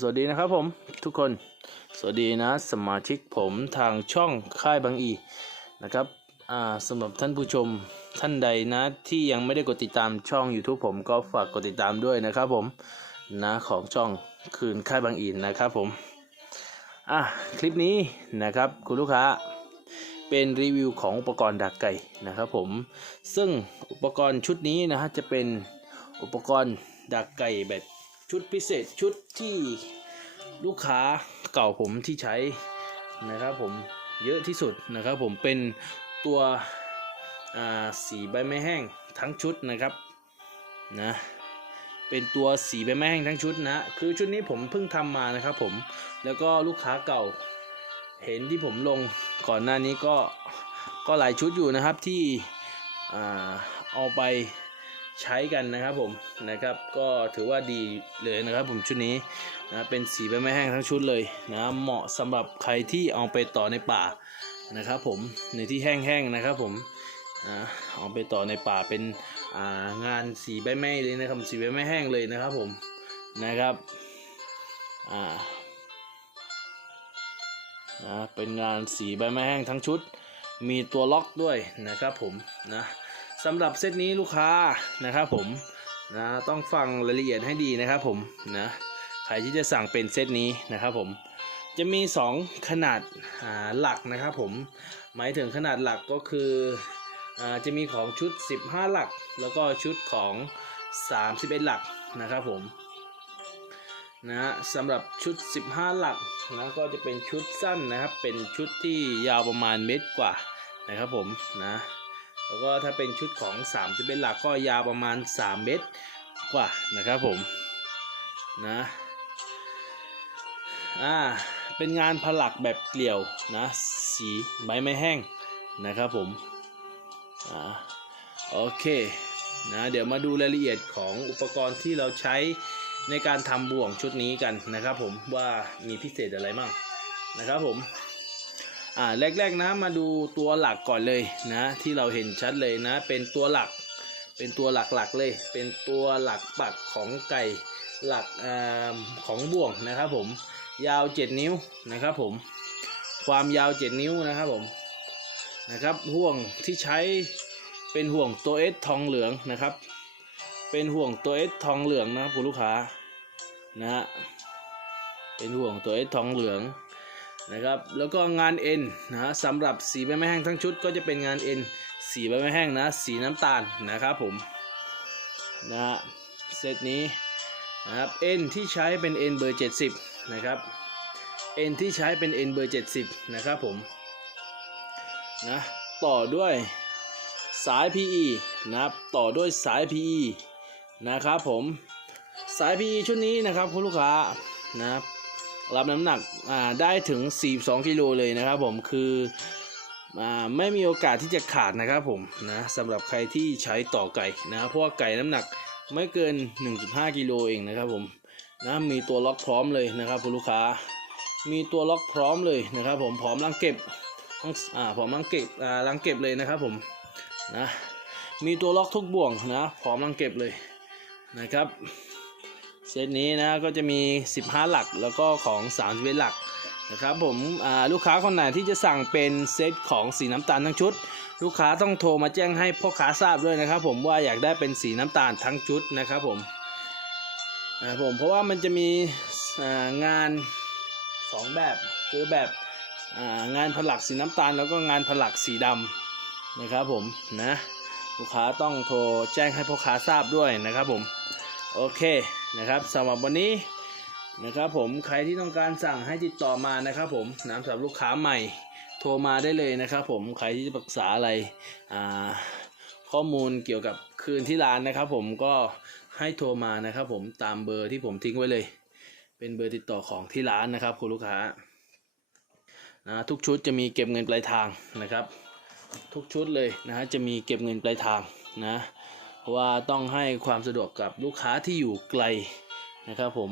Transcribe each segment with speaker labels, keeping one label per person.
Speaker 1: สวัสดีนะครับผมทุกคน สวัสดีนะสมาชิกผมทางช่องค่ายบางอีนะครับสำหรับท่านผู้ชมท่านใดนะที่ยังไม่ได้กดติดตามช่อง YouTube ผมก็ฝากกดติดตามด้วยนะครับผมนะของช่องคืนค่ายบางอีนะครับผมอะคลิปนี้นะครับคุณลูกค้าเป็นรีวิวของอุปกรณ์ดักไก่นะครับผมซึ่งอุปกรณ์ชุดนี้นะฮะจะเป็นอุปกรณ์ดักไก่แบบ ชุดพิเศษชุดที่ลูกค้าเก่าผมที่ใช้นะครับผมเยอะที่สุดนะครับผมเป็นตัวสีใบไม้แห้งทั้งชุดนะครับนะเป็นตัวสีใบไม้แห้งทั้งชุดนะคือชุดนี้ผมเพิ่งทำมานะครับผมแล้วก็ลูกค้าเก่าเห็นที่ผมลงก่อนหน้านี้ก็ก็หลายชุดอยู่นะครับที่อเอาไป ใช้กันนะครับผมนะครับก็ถือว่าดีเลยนะครับผมชุดนี้นะเป็นสีใบไม้แห้งทั้งชุดเลยนะเหมาะสำหรับใครที่เอาไปต่อในป่านะครับผมในที่แห้งๆนะครับผมอ่าเอาไปต่อในป่าเป็นงานสีใบไม้เลยนะครับสีใบไม้แห้งเลยนะครับผมนะครับอ่านะเป็นงานสีใบไม้แห้งทั้งชุด มีตัวล็อกด้วยนะครับผมนะ สำหรับเซตนี้ลูกค้านะครับผมนะต้องฟังรายละเอียดให้ดีนะครับผมนะใครที่จะสั่งเป็นเซตนี้นะครับผมจะมี 2 ขนาดาหลักนะครับผมหมายถึงขนาดหลักก็คืออจะมีของชุด 15 หลัก แล้วก็ชุดของ 31 หลักนะครับผมนะสำหรับชุด 15 หลักนะก็จะเป็นชุดสั้นนะครับ เป็นชุดที่ยาวประมาณเมตรกว่านะครับผมนะ แล้วก็ถ้าเป็นชุดของ31หลักก็ยาวประมาณ 3 เมตรกว่านะครับผมนะอ่าเป็นงานผลักแบบเกลียวนะสีใบไม้แห้งนะครับผมอ่าโอเคนะเดี๋ยวมาดูรายละเอียดของอุปกรณ์ที่เราใช้ในการทำบ่วงชุดนี้กันนะครับผมว่ามีพิเศษอะไรบ้างนะครับผม อ่าแรกๆนะมาดูตัวหลักก่อนเลยนะที่เราเห็นชัดเลยนะ เป็นตัวหลักเป็นตัวหลักๆเลย เป็นตัวหลักปักของไก่หลักอาของบ่วงนะครับผมยาว 7 นิ้วนะครับผมความยาว 7 นิ้วนะครับผมนะครับห่วงที่ใช้เป็นห่วงตัวเอสทองเหลืองนะครับ เป็นห่วงตัวเอสทองเหลืองนะครับคุณลูกค้านะฮะเป็นห่วงตัวเอสทองเหลือง นะครับแล้วก็งานเอ็นนะสำหรับสีใบไม้แห้งทั้งชุดก็จะเป็นงานเอ็นสีใบไม้แห้งนะสีน้ำตาลนะครับผมนะฮะเซตนี้นะครับเอ็นที่ใช้เป็นเอ็นเบอร์ 70 นะครับเอ็นที่ใช้เป็นเอ็นเบอร์ 70 นะครับผมนะต่อด้วยสาย PE นะครับต่อด้วยสาย PE นะครับผมสาย PE ชุดนี้นะครับคุณลูกค้านะครับ รับน้ำหนักอ่าได้ถึง 42กิโลเลยนะครับผมคืออ่าไม่มีโอกาสที่จะขาดนะครับผมนะสำหรับใครที่ใช้ต่อไก่นะเพราะว่าไก่น้ำหนักไม่เกิน 1.5กิโลเองนะครับผมนะมีตัวล็อกพร้อมเลยนะครับคุณลูกค้า มีตัวล็อกพร้อมเลยนะครับ ผมพร้อมรังเก็บอ่าพร้อมรังเก็บอ่ารังเก็บเลยนะครับผมนะมีตัวล็อกทุกบ่วงนะพร้อมรังเก็บเลยนะครับ เซตนี้นะก็จะมี 15 หลักแล้วก็ของ31หลักนะครับผมลูกค้าคนไหนที่จะสั่งเป็นเซตของสีน้ำตาลทั้งชุด ลูกค้าต้องโทรมาแจ้งให้พ่อค้าทราบด้วยนะครับ ผมว่าอยากได้เป็นสีน้ำตาลทั้งชุดนะครับผมนะผมเพราะว่ามันจะมีอ่างาน 2 แบบคือแบบงานผลักสีน้ำตาลแล้วก็งานผลักสีดำนะครับผมนะลูกค้าต้องโทรแจ้งให้พ่อค้าทราบด้วยนะครับผม โอเคนะครับสำหรับวันนี้นะครับผมใครที่ต้องการสั่งให้ติดต่อมานะครับผมนะสำหรับลูกค้าใหม่ โทรมาได้เลยนะครับผมใครที่จะปรึกษาอะไรอ่าข้อมูลเกี่ยวกับคืนที่ร้านนะครับ ผมก็ให้โทรมานะครับ ผมตามเบอร์ที่ผมทิ้งไว้เลย เป็นเบอร์ติดต่อของที่ร้านนะครับคุณลูกค้านะทุกชุดจะมีเก็บเงินปลายทางนะครับ ทุกชุดเลยนะฮะจะมีเก็บเงินปลายทางนะ ราะว่าต้องให้ความสะดวกกับลูกค้าที่อยู่ไกลนะครับผม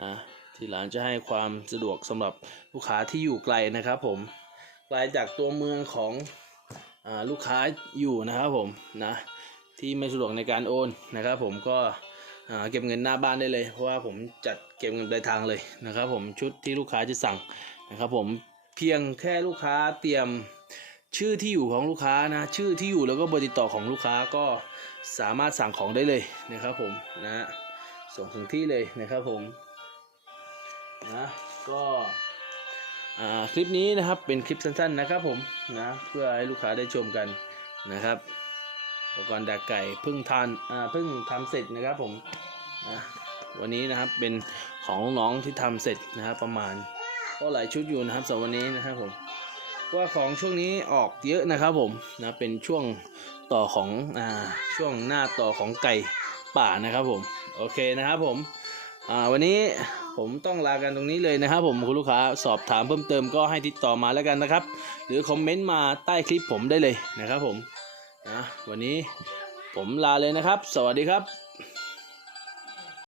Speaker 1: นะที่ร้านจะให้ความสะดวกสำหรับลูกค้าที่อยู่ไกลนะครับผมไกลจากตัวเมืองของอลูกค้าอยู่นะครับผมนะที่ไม่สะดวกในการโอนนะครับ ผมก็เก็บเงินหน้าบ้านได้เลย เพราะว่าผมจัดเก็บเงินปลายทางเลยนะครับ ผมชุดที่ลูกค้าจะสั่งนะครับ ผมเพียงแค่ลูกค้าเตรียม ชื่อที่อยู่ของลูกค้านะ ชื่อที่อยู่แล้วก็เบอร์ติดต่อของลูกค้าก็สามารถสั่งของได้เลยนะครับผมนะส่งถึงที่เลยนะครับผมนะก็อ่าคลิปนี้นะครับเป็นคลิปสั้นๆนะครับผมนะเพื่อให้ลูกค้าได้ชมกันนะครับอุปกรณ์ดักไก่เพิ่งทานอ่าเพิ่งทำเสร็จนะครับผมนะวันนี้นะครับเป็นของน้องที่ทำเสร็จนะครับประมาณก็หลายชุดอยู่นะครับสำหรับวันนี้นะครับผม ว่าของช่วงนี้ออกเยอะนะครับผมนะเป็นช่วงต่อของอ่าช่วงหน้าต่อของไก่ป่านะครับผมโอเคนะครับผมอ่าวันนี้ผมต้องลากันตรงนี้เลยนะครับผมคุณลูกค้าสอบถามเพิ่มเติมก็ให้ติดต่อมาแล้วกันนะครับ หรือคอมเมนต์มาใต้คลิปผมได้เลยนะครับผมนะวันนี้ผมลาเลยนะครับ สวัสดีครับ